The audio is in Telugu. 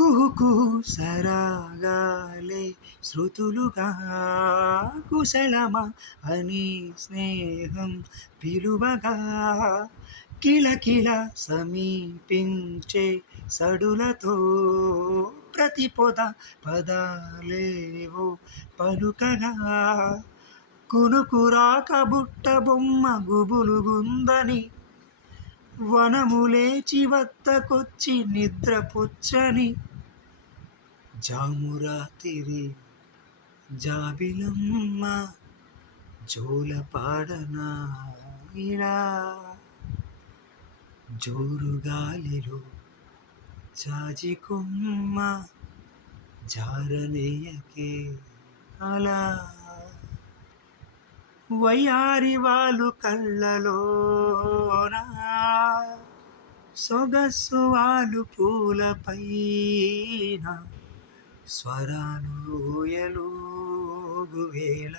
కుహుకు సరాగాలే శృతులుగా కుశలమా అని స్నేహం పిలువగా కిలకిల సమీపించే సడులతో ప్రతి పదాలేవో పలుకగా కునుకురాక బుట్ట బొమ్మ గుబులుగుందని వనములేచి వద్దకొచ్చి నిద్రపుచ్చని జామురాతిరి జాబిలమ్మ జోలపాడనా ఇలా జోరుగాలిలో జాజికొమ్మ జారనేయకే అలా వయ్యారి వాళ్ళు కళ్ళలోన సొగసు వాళ్ళు పూలపైన స్వరాలు ఊయలూగు వేళ